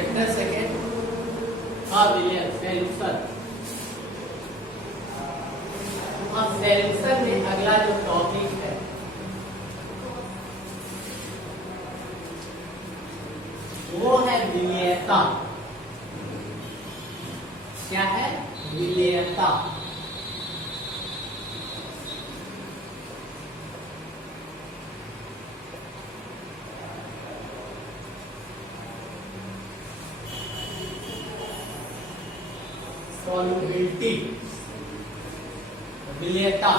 Chapter second विलियन solution. अब solution में अगला जो टॉपिक है वो है विलेयता। क्या है? विलेयता। सॉल्युबिलिटी, विलेयता।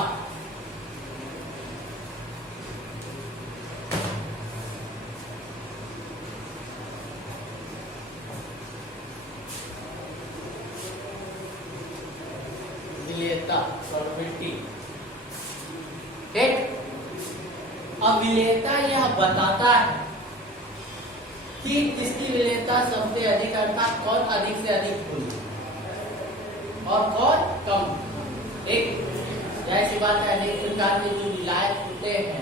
विलेयता, सॉल्युबिलिटी। ठीक। अब विलेयता यह बताता है कि किसकी विलेयता सबसे अधिक, अर्थात कौन अधिक से अधिक फूल और कौन कम। एक जैसी बात है, अनेक प्रकार के जो विलायक होते हैं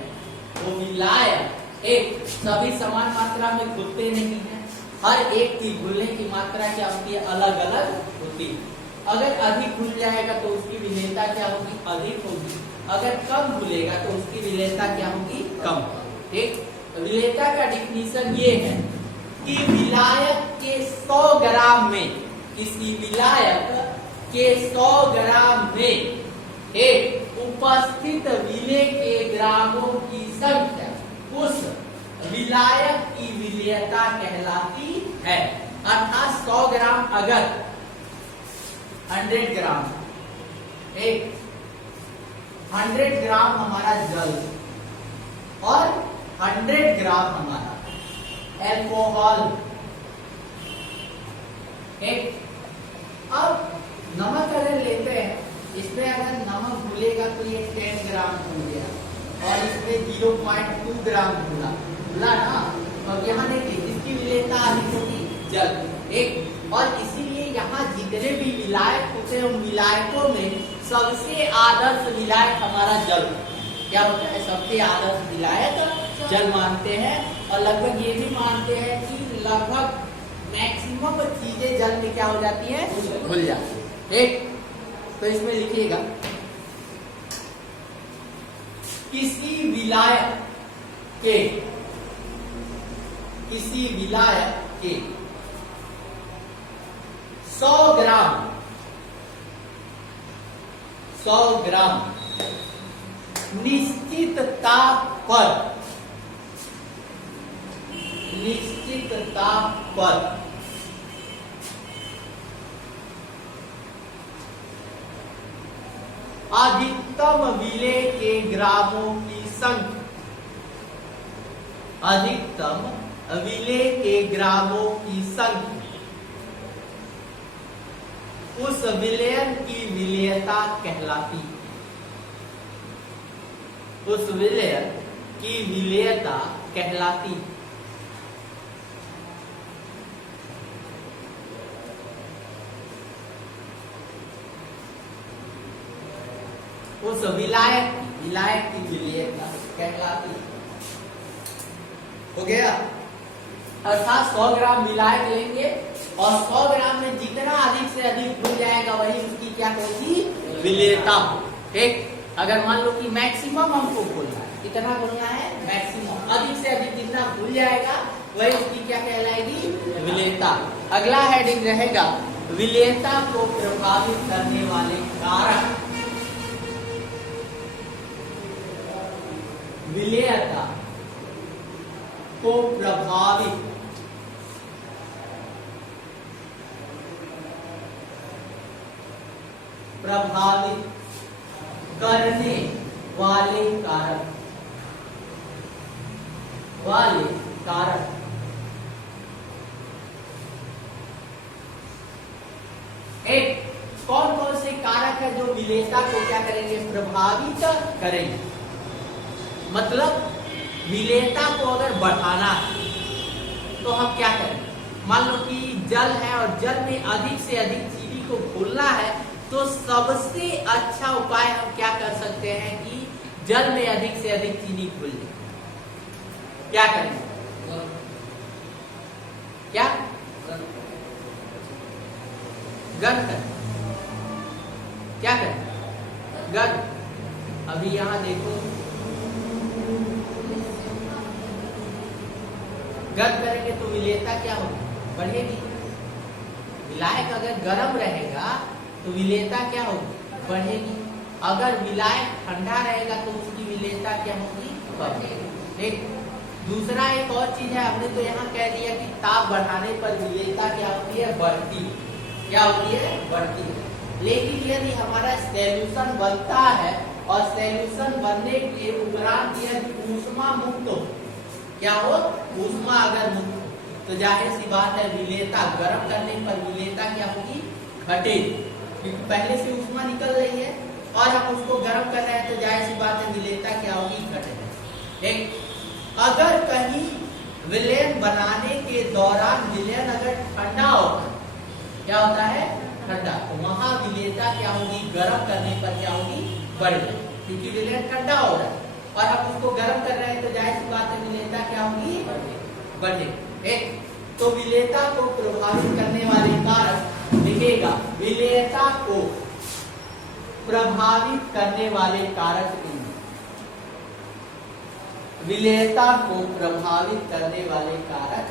वो विलायक एक सभी समान मात्रा में घुलते नहीं है। हर एक की घुलने की मात्रा क्या होती है? अलग अलग होती है। अगर अधिक घुल जाएगा तो उसकी विलेयता क्या होगी? अधिक होगी। अगर कम घुलेगा तो उसकी विलेयता क्या होगी? कम। ठीक। विलेयता का डिफिनीशन ये है कि विलायक के 100 ग्राम में, किसी विलायक के 100 ग्राम में एक उपस्थित विलेय के ग्रामों की संख्या उस विलायक की विलेयता कहलाती है। अर्थात 100 ग्राम अगर 100 ग्राम, एक 100 ग्राम हमारा जल और 100 ग्राम हमारा अल्कोहल। एक अब नमक अगर लेते हैं, इसमें अगर नमक घुलेगा तो ये 10 ग्राम घुल गया और इसमें 0.2 ग्राम घुला ना। तो यहाँ देखिए इसकी विलेयता अधिक होगी, जल। एक और इसीलिए यहाँ जितने भी विलायक होते हैं उन विलायकों में सबसे आदर्श विलायक हमारा जल। क्या होता है? सबसे आदर्श विलायक जल मानते हैं। और लगभग ये भी मानते हैं कि लगभग मैक्सिमम चीजें जल में क्या हो जाती है? घुल जाती है। एक तो इसमें लिखिएगा किसी विलायक के 100 ग्राम निश्चित ताप पर अधिकतम विलेय के ग्रामों की संख्या, अधिकतम विलेय के ग्रामों की संख्या उस विलयन की विलेयता कहलाती। उस विलयन की विलेयता कहलाती। उस विलायक की विलेयता कहलाती। हो गया? अर्थात 100 ग्राम विलायक लेंगे और 100 ग्राम में जितना अधिक से अधिक घुल जाएगा वही उसकी क्या होगी? विलेयता। ठीक। अगर मान लो कि मैक्सिमम हमको घुलना है, कितना घुलना है? मैक्सिमम। अधिक से अधिक जितना घुल जाएगा वही उसकी क्या कहलाएगी? विलेयता। अगला हेडिंग रहेगा विलेयता को प्रभावित करने वाले कारक। विलेयता को प्रभावित करने वाले कारक। एक कौन कौन से कारक है जो विलेयता को क्या करेंगे? प्रभावित करेंगे। मतलब विलेयता को अगर बढ़ाना है तो हम क्या करें? मान लो कि जल है और जल में अधिक से अधिक चीनी को घोलना है, तो सबसे अच्छा उपाय हम क्या कर सकते हैं कि जल में अधिक से अधिक चीनी घुल जाए। क्या करेंगे? क्या गर्म करें, क्या करें, गर्म। अभी यहां देखो, गर्म करेंगे तो विलेयता क्या होगी, बढ़ेगी। विलायक अगर गर्म रहेगा तो विलेयता क्या होगी, बढ़ेगी। अगर विलायक ठंडा रहेगा तो उसकी विलेयता क्या होगी, बढ़ेगी। ठीक। दूसरा एक और चीज है, हमने तो यहाँ कह दिया कि ताप बढ़ाने पर विलेयता क्या होती है, बढ़ती है। क्या होती है, बढ़ती है। लेकिन यदि हमारा सॉल्यूशन बनता है और सॉल्यूशन बनने के उपरांत यदि ऊष्मा मुक्त हो, क्या हो, ऊष्मा अगर मुक्त हो, तो जाहिर सी बात है विलेयता गर्म करने पर विलेयता क्या होगी, घटेगी। क्योंकि पहले से ऊष्मा निकल रही है और हम उसको गर्म कर रहे हैं, तो जाहिर सी बात है विलेयता क्या होगी, घटेगी। एक अगर कहीं विलयन बनाने के दौरान विलयन अगर ठंडा होता है, क्या होता है, ठंडा, तो वहां विलेयता क्या होगी, गर्म करने पर क्या होगी, बढ़ेगी। क्योंकि विलयन ठंडा हो रहा है और हम उसको गर्म कर रहे हैं, तो जाहिर सी बात है विलेयता क्या होगी, बढ़ेगी। एक तो विलेयता को प्रभावित करने वाले कारक दिखेगा, विलेयता को प्रभावित करने वाले कारक, विलेयता को प्रभावित करने वाले कारक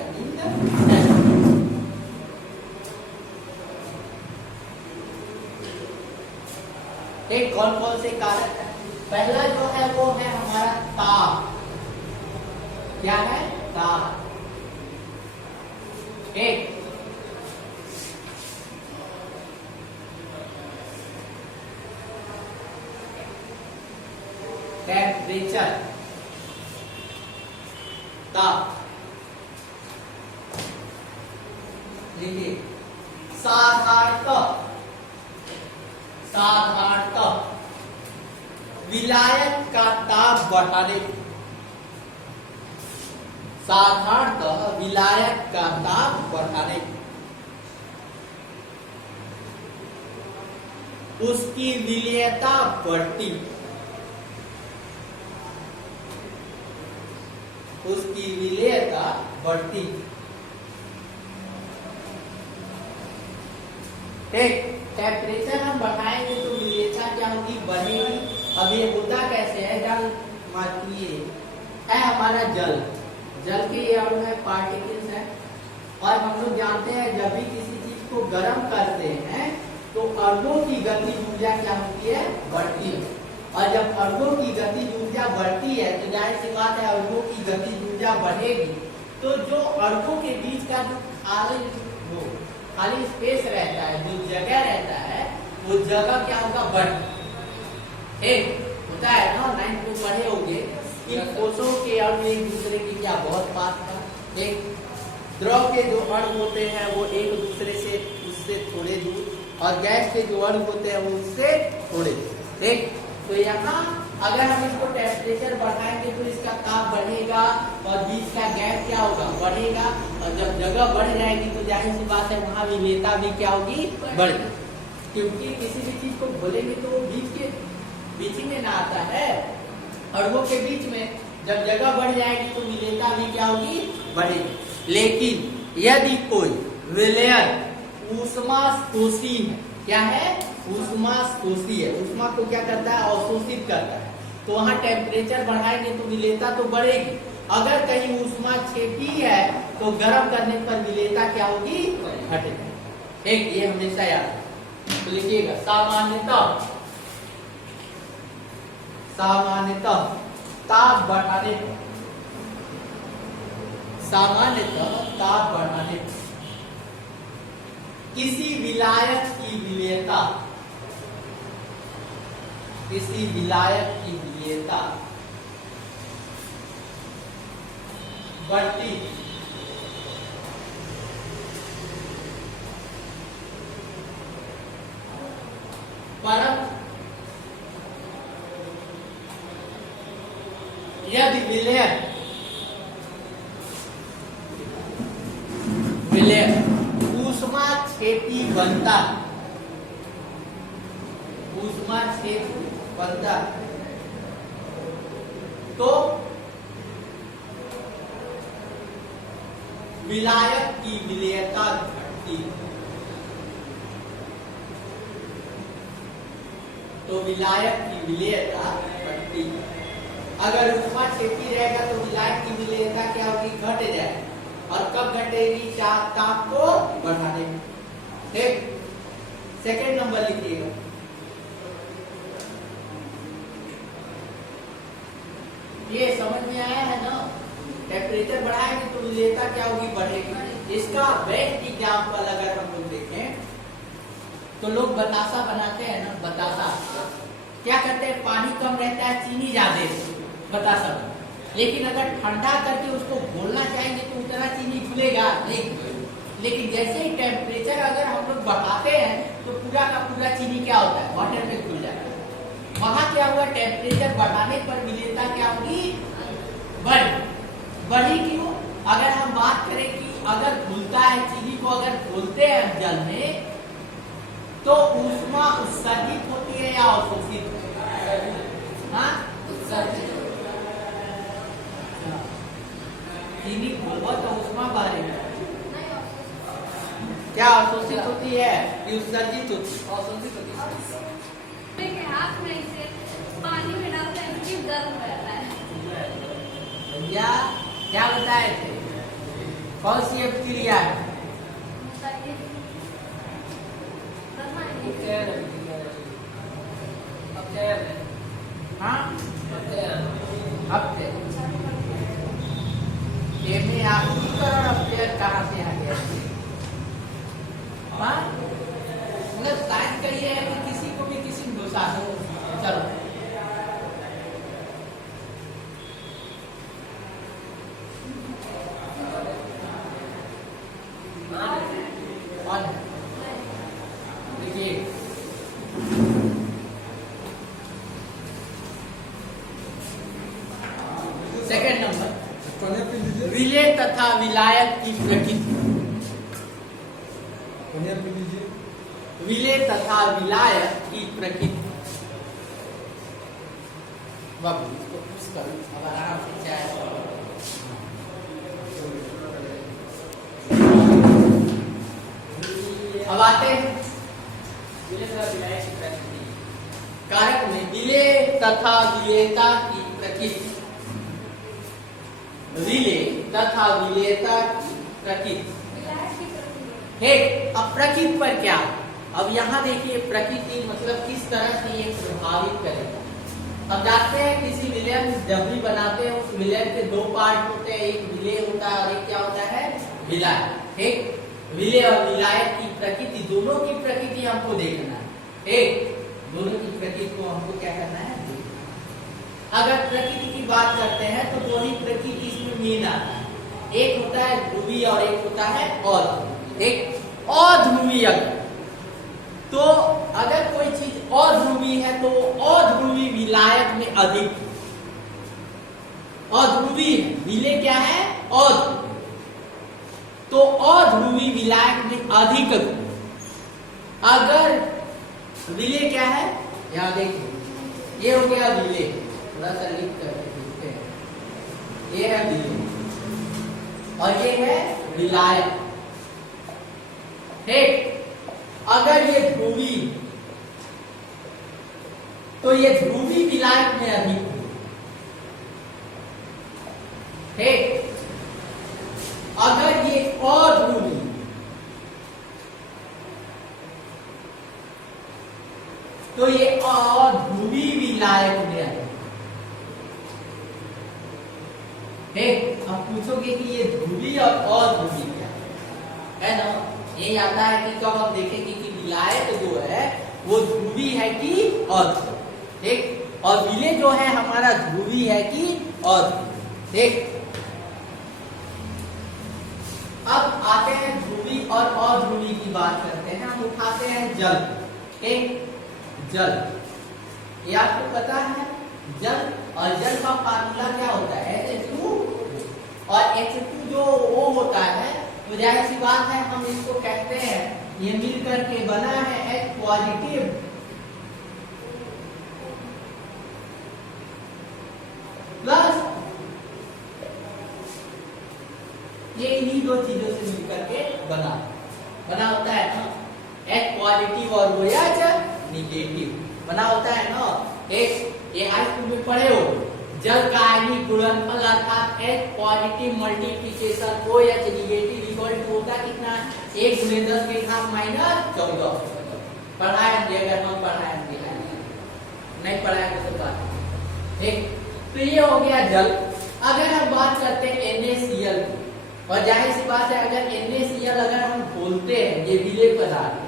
एक कौन कौन से कारक है। पहला जो है वो है हमारा ताप। क्या है, ताप। एक टेम्परेचर, ताप। देखिए साधारणतः विलायक का ताप बढ़ाने, साधारणतः विलायक का ताप बढ़ाने उसकी विलेयता बढ़ती, उसकी विलेयता बढ़ती। एक टेम्परेचर हम बढ़ाएंगे तो विलेयता क्या होगी, बढ़ेगी। अब ये होता कैसे है, जल मानिए है हमारा जल, जल के ये अणु है, पार्टिकल्स है, और हम लोग जानते हैं जब भी किसी चीज को गर्म करते हैं तो अणुओं की गतिज ऊर्जा क्या होती है, बढ़ती है। और जब अणुओं की गतिज ऊर्जा बढ़ती है तो जाहिर सी बात है अणुओं की गतिज ऊर्जा बढ़ेगी, तो जो अणुओं के बीच का जो खाली स्पेस रहता है, जो जगह रहता है, वो जगह क्या होगा, बढ़। एक होता है ना, 9 को पढ़े होंगे, इन कोषों के अणु एक दूसरे की क्या बहुत पास था। एक द्रव के जो अणु होते हैं वो एक दूसरे से उससे थोड़े दूर, और गैस के जो अणु होते हैं वो उससे थोड़े दूर। एक तो यहाँ अगर हम इसको टेम्परेचर बढ़ाएंगे तो इसका ताप बढ़ेगा और बीच का गैप क्या होगा, बढ़ेगा। और जब जगह बढ़ जाएगी तो जाहिर सी बात है वहां विलेयता भी क्या होगी, बढ़ेगी। क्योंकि किसी भी चीज को बोलेंगे तो वो बीच ही में ना आता है, अणुओं के बीच में। जब जगह बढ़ जाएगी तो विलेयता भी क्या होगी, बढ़ेगी। लेकिन यदि कोई विलयन ऊष्माशोषी है, क्या है, ऊष्माशोषी है, ऊष्मा को क्या करता है, अवशोषित करता है, तो वहां टेम्परेचर बढ़ाएंगे तो विलेयता तो बढ़ेगी। अगर कहीं ऊष्माक्षेपी है तो गर्म करने पर विलेयता क्या होगी, घटेगी। एक ये हमेशा याद तो लिखिएगा, सामान्यतः ताप बढ़ाने पर, सामान्यतः ताप बढ़ाने पर किसी विलायक की विलेयता, किसी विलायक की विलेयता बढ़ती, परंतु यदि विलयन ऊष्माक्षेपी बनता, ऊष्माक्षेपी बनता तो विलायक की विलेयता घटती, तो विलायक की विलेयता बढ़ती है। अगर ऊष्मा क्षेपी रहेगा तो विलायक की विलेयता क्या होगी, घट जाएगी। और कब घटेगी, ताप को बढ़ाने में। ठीक, सेकेंड नंबर लिखिएगा। ये समझ में आया है ना, टेम्परेचर बढ़ाएंगे तो विलेयता क्या होगी, बढ़ेगी। इसका बेस्ट एग्जाम्पल अगर हम लोग देखें तो लोग बतासा बनाते हैं ना, बतासा क्या करते हैं, पानी कम रहता है, चीनी ज्यादा बतासा, लेकिन अगर ठंडा करके उसको घोलना चाहेंगे तो उतना चीनी घुलेगा नहीं। लेकिन जैसे ही टेम्परेचर अगर हम लोग बढ़ाते हैं तो पूरा का पूरा चीनी क्या होता है, वाटर में घुल जाता है। वहां क्या हुआ, टेम्परेचर बढ़ाने पर विलेयता क्या होगी, बढ़ी क्यों? अगर हम बात करें कि अगर घुलता है चीनी को, अगर घोलते हैं जल में तो ऊष्मा उत्सर्जित होती है या अवशोषित? हाँ, उत्सर्जित। चीनी घोलवा तो ऊष्मा बाहर क्या अवशोषित होती है कि उत्सर्जित होती है? अवशोषित होती है। हाथ में इसे पानी में डालते हैं कि गर्म रहता है। भैया क्या बताए थे, कौन सी अब क्रिया है? हाँ, कहाँ से आ गया? मतलब साइंस का ये है कि किसी को भी किसी में घुसा दो। चलो देखिए, सेकेंड नंबर, विलेय तथा विलायक की प्रकृति। विलेय तथा विलायक की प्रकृति। बाबू इसको पुश करो, अब आराम से चाय। अब आते हैं विलेय तथा विलायक की प्रकृति। कारक में विलेय तथा विलेयता की प्रकृति। विलेय तथा विलेयता की प्रकृति। अब प्रकृति पर क्या? अब यहाँ देखिए, प्रकृति मतलब किस तरह से ये प्रभावित करेगा। अब जानते हैं किसी विलय में जब भी बनाते हैं उस विलय के दो पार्ट होते हैं, एक विलेय होता है और एक क्या होता है, विलायक। ठीक, विलेय और विलायक की प्रकृति, दोनों की प्रकृति हमको देखना है। ठीक, दोनों की प्रकृति को हमको क्या करना है, अगर प्रकृति की बात करते हैं तो दो ही प्रकृति इसमें मेन आता है। एक होता है ध्रुवीय और एक होता है अध्रुवीय। एक अध्रुवीय, तो अगर कोई चीज अध्रुवीय है तो अध्रुवीय विलायक में अधिक। अध्रुवीय विलेय क्या है, अध्रुवीय, तो अध्रुवीय विलायक में अधिक। अगर विलेय क्या है, यहां देखिए, ये हो गया विलेय, थोड़ा सा लिख करके देखते हैं। ये है विलेय और ये है विलायक। ठीक, अगर ये ध्रुवी तो ये ध्रुवी विलायक में अधिक हो। ठीक, अगर ये अध्रुवी तो ये अध्रुवी विलायक में अधिक। ठीक, अब पूछोगे कि ये ध्रुवी और अध्रुवी क्या है ना, ये आता है कि कब हम देखेंगे कि विलायक जो है वो ध्रुवी है कि अध्रुवी। ठीक, और विलेय जो है हमारा ध्रुवी है कि अध्रुवी। ठीक, अब आते हैं ध्रुवी और अध्रुवी की बात करते हैं। हम उठाते हैं जल। ठीक, जल, ये आपको पता है, जल और जल का फार्मूला क्या होता है, H2, और H2 जो वो होता है, तो जाहिर सी बात है हम इसको कहते हैं, ये मिल करके बना है H पॉजिटिव प्लस, ये इन्हीं दो चीजों से मिल करके बना होता है ना, H पॉजिटिव और वो H निगेटिव। बना होता है ना। एक ये हाई स्कूल में पढ़े हो, जल का आयनिक गुणनफल अर्थात H positive multiplication OH negative equal to होता है कितना, 1 गुणे 10 के घात माइनस 14। पढ़ाए होंगे, अगर हम पढ़ाए होंगे, नहीं पढ़ाए तो बात ठीक। तो ये हो गया जल। अगर हम बात करते हैं NaCl, और जाहिर सी बात है अगर NaCl अगर हम बोलते हैं ये विलेय पदार्थ है,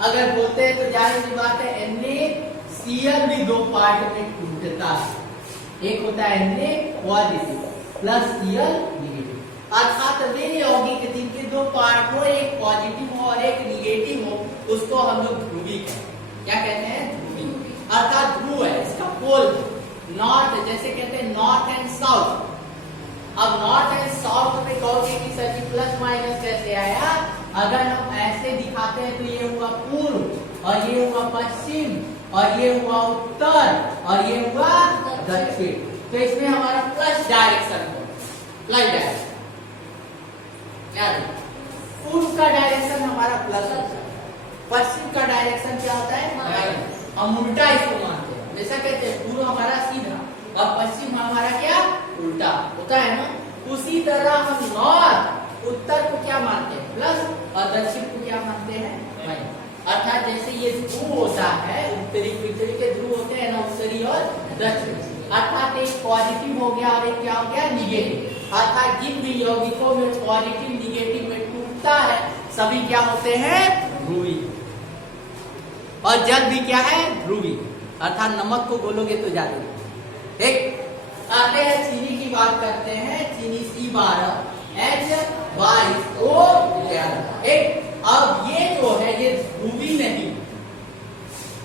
अगर बोलते हैं तो जाहिर सी बात है NaCl भी दो पार्ट में टूटता है। एक होता है Na positive plus Cl negative, अर्थात वे यौगिक जिनके दो पार्ट हो, एक पॉजिटिव हो और एक नेगेटिव हो, उसको हम लोग ध्रुवी कहते हैं। क्या कहते हैं? ध्रुवी। अर्थात ध्रुव है, इसका पोल नॉर्थ, जैसे कहते हैं नॉर्थ एंड साउथ। अब नॉर्थ एंड साउथ में कहोगे कि सर जी प्लस माइनस कैसे आया? अगर हम ऐसे दिखाते हैं तो ये हुआ पूर्व और ये हुआ पश्चिम और ये हुआ उत्तर और ये हुआ दक्षिण, तो इसमें हमारा प्लस डायरेक्शन हो, प्लस डायरेक्शन। याद है, पूर्व का डायरेक्शन हमारा प्लस होता है, पश्चिम का डायरेक्शन क्या होता है? माइनस। हम उल्टा इसको मानते हैं, जैसा कहते हैं पूर्व हमारा सीधा और पश्चिम हमारा क्या उल्टा होता है ना। उसी तरह हम नॉर्थ उत्तर को क्या मानते हैं? प्लस, और दक्षिण को क्या मानते हैं? माइनस। अर्थात जैसे ये ध्रुव होता है, उत्तरी पृथ्वी के ध्रुव होते हैं ना, उत्तरी और दक्षिण। अर्थात एक पॉजिटिव हो गया और एक क्या हो गया? निगेटिव। अर्थात जिन भी यौगिकों में पॉजिटिव निगेटिव में टूटता है सभी क्या होते हैं? ध्रुवी। और जल भी क्या है? ध्रुवी। अर्थात नमक को बोलोगे तो ज्यादा ठीक। आते हैं चीनी की बात करते हैं। चीनी C12H22O11 एक। अब ये जो है ये ध्रुवी नहीं,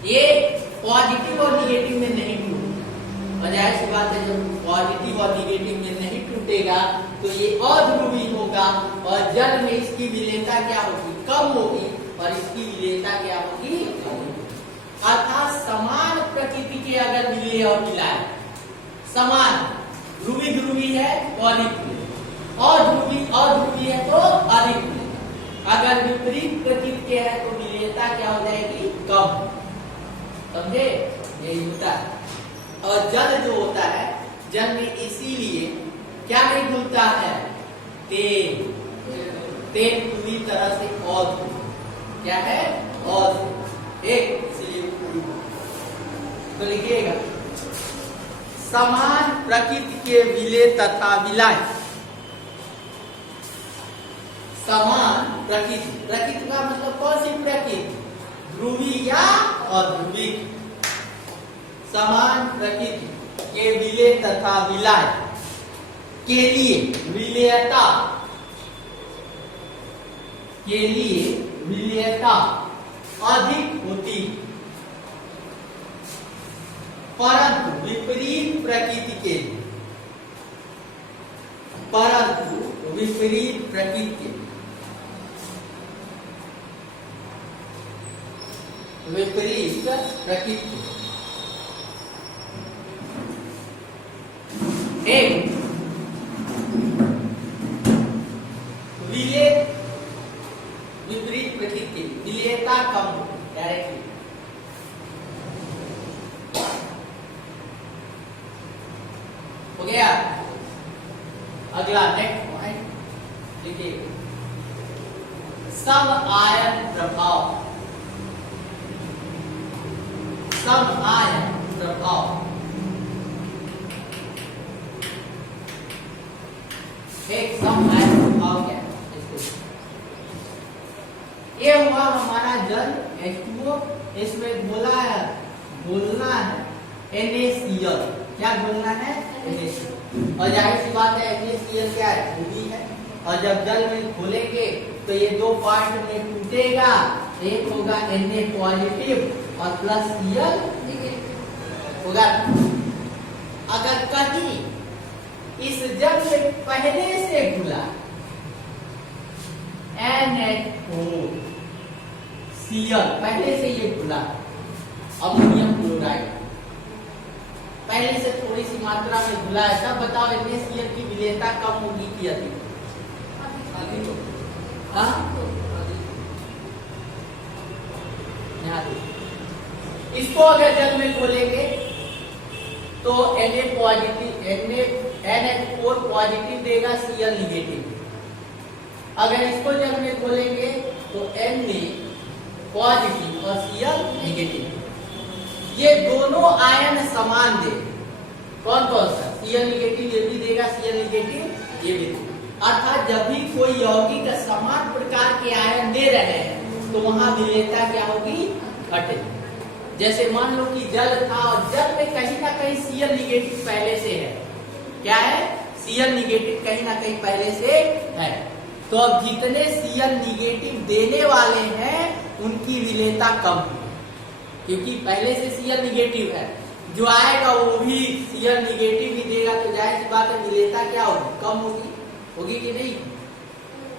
ये पॉजिटिव और निगेटिव में नहीं टूटेगा। और जाहिर सी बात है जब पॉजिटिव और निगेटिव में नहीं टूटेगा तो ये अध्रुवी होगा और जल में इसकी विलेयता क्या होगी? कम होगी, और इसकी विलेयता क्या होगी? कम होगी। अर्थात समान प्रकृति के अगर विलेय और मिलाए, समान ध्रुवी ध्रुवी है तो अधिक मिलेगा, अध्रुवी है तो अधिक मिलेगा। अगर विपरीत प्रकृति के है तो विलेयता क्या हो जाएगी? कम। समझे? यही होता है। और जल जो होता है, जल में इसीलिए क्या नहीं घुलता है? तेल। तेल पूरी तरह से अध्रुव क्या है? अध्रुव एक। तो लिखिएगा समान प्रकृति के विलेय तथा विलाय। समान प्रकृति, प्रकृति का मतलब कौन सी प्रकृति? ध्रुवी या अध्रुवी। समान प्रकृति के विलेय तथा विलाय के लिए विलेयता, के लिए विलेयता अधिक होती, परंतु विपरीत प्रकृति के लिए, परंतु विपरीत प्रकृति के, विपरीत प्रकृति एक विलेय, विपरीत प्रकृति विलेयता कम हो डायरेक्टली। हो गया। अगला नेक्स्ट पॉइंट देखिए, सम आयन प्रभाव। सम आयन प्रभाव एक सम आयन प्रभाव क्या है? ये हुआ हमारा जल H2O, इसमें बोलना है NaCl। क्या बोलना है? NaCl। और जाहिर सी बात है NaCl क्या है? ध्रुवी है। और जब जल में घोलेंगे तो ये दो पार्ट में टूटेगा, एक होगा Na पॉजिटिव और प्लस Cl होगा। अगर कहीं इस जल में पहले से घुला NH4 Cl, पहले से ये घुला अमोनियम क्लोराइड, पहले से थोड़ी सी मात्रा में घुला है, तब बताओ NaCl की विलेयता कम होगी कि अधिक? इसको अगर जल में घोलेंगे तो Na पॉजिटिव NH4 पॉजिटिव देगा, Cl निगेटिव। अगर इसको जल में घोलेंगे तो Na पॉजिटिव और Cl निगेटिव। ये दोनों आयन समान दे। कौन कौन सा? Cl निगेटिव ये भी देगा, Cl निगेटिव ये भी देगा। अर्थात जब भी कोई यौगिक समान प्रकार के आयन दे रहे हैं तो वहां विलेयता क्या होगी? घटेगी। जैसे मान लो कि जल था और जल में कहीं ना कहीं Cl निगेटिव पहले से है। क्या है? Cl निगेटिव कहीं ना कहीं पहले से है। तो अब जितने Cl निगेटिव देने वाले हैं उनकी विलेयता कम होगी, क्योंकि पहले से Cl निगेटिव है। जो आएगा वो भी Cl निगेटिव ही देगा, तो जाहिर सी बात है विलेयता क्या होगी? कम होगी। होगी कि नहीं?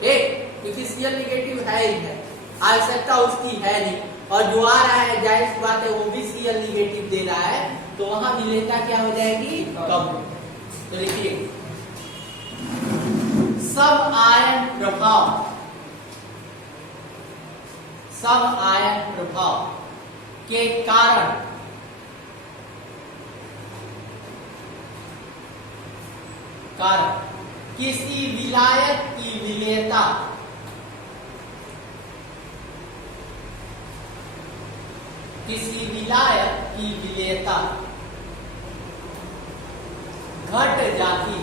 क्योंकि Cl निगेटिव है ही है, आवश्यकता उसकी है नहीं, और जो आ रहा है जाहिर सी बात है वो भी Cl निगेटिव दे रहा है, तो वहां विलेयता क्या हो जाएगी? कम। तो देखिए सब आयन प्रभाव के कारण किसी विलायक की विलेयता घट जाती।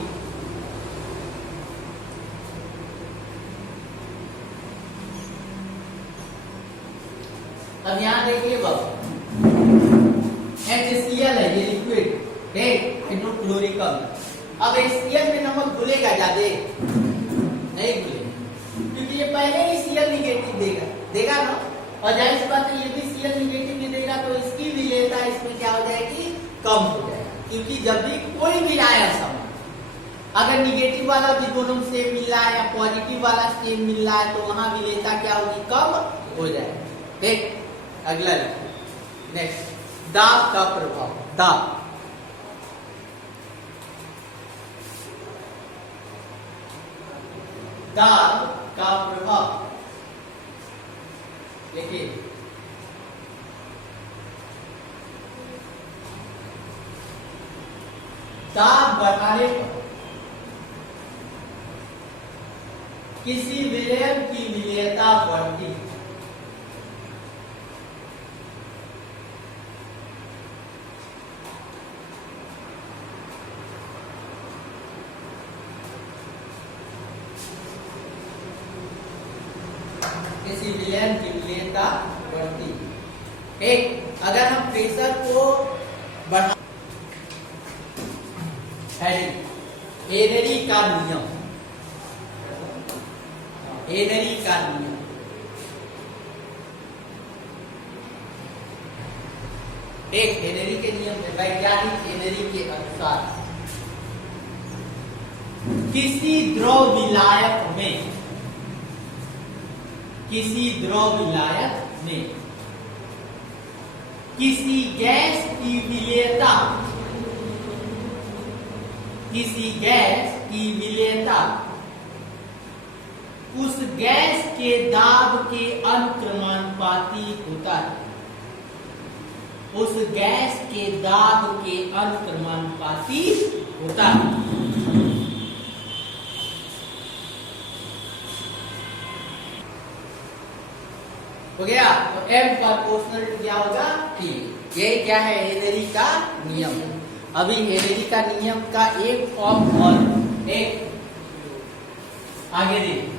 अब यहां देखिए बस HCl है, ये लिक्विड है, हाइड्रोक्लोरिक अम्ल। अब HCl में नमक घुलेगा ज्यादा? नहीं घुलेगा, क्योंकि ये पहले ही Cl निगेटिव देगा ना, और जाहिर सी बात है ये भी Cl निगेटिव नहीं देगा, तो इसकी विलेयता इसमें क्या हो जाएगी? कम हो जाएगी। क्योंकि जब भी कोई भी आयन समान, अगर निगेटिव वाला भी दोनों सेम मिल रहा है या पॉजिटिव वाला सेम मिल रहा है, तो वहां विलेयता क्या होगी? कम हो जाएगी। ठीक, अगला नेक्स्ट, दाब का प्रभाव। दाब का प्रभाव देखिए, दाब बढ़ाने पर किसी विलयन की विलेयता बढ़ती है। किसी विलयन की विलेयता बढ़ती है। एक, अगर हम प्रेशर को बढ़ा, हेनरी का नियम, हेनरी का नियम, एक हेनरी के नियम में, वैज्ञानिक हेनरी के अनुसार किसी द्रव विलायक में किसी गैस की विलेयता उस गैस के दाब के अनुक्रमानुपाती होता है। उस गैस के दाब के अनुक्रमानुपाती होता है। हो गया? तो M प्रोपोर्शनल टू क्या होगा? T। ये क्या है? हेनरी का नियम। अभी हेनरी का नियम का एक फॉर्म और एक आगे देखिए,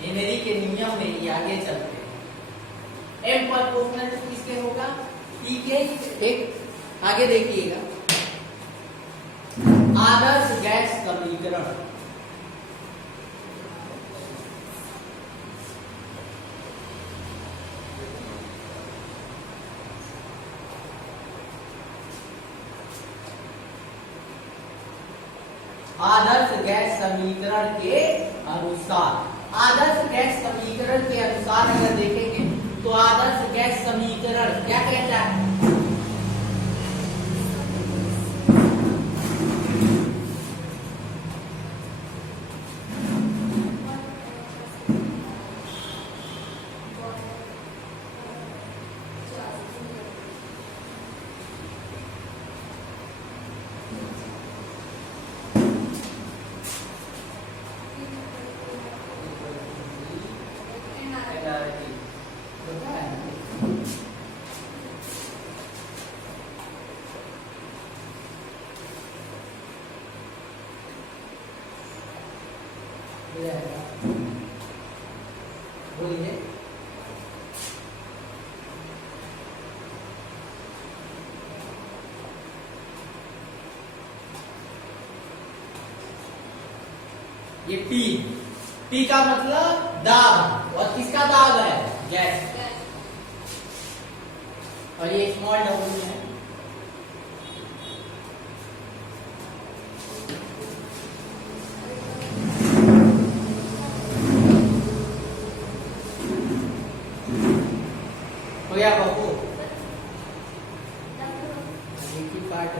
हेनरी के नियम में ही आगे चलते हैं। M प्रोपोर्शनल टू किसके होगा? T के। एक आगे देखिएगा, आदर्श गैस समीकरण। आदर्श गैस समीकरण के अनुसार, आदर्श गैस समीकरण के अनुसार अगर देखेंगे तो आदर्श गैस समीकरण क्या कहता है? ये आएगा, बोलिए। ये पी, पी का मतलब दाब, और किसका दाब है? गैस। और ये स्मॉल डब्ल्यू है, हो गया बाबू? पार्ट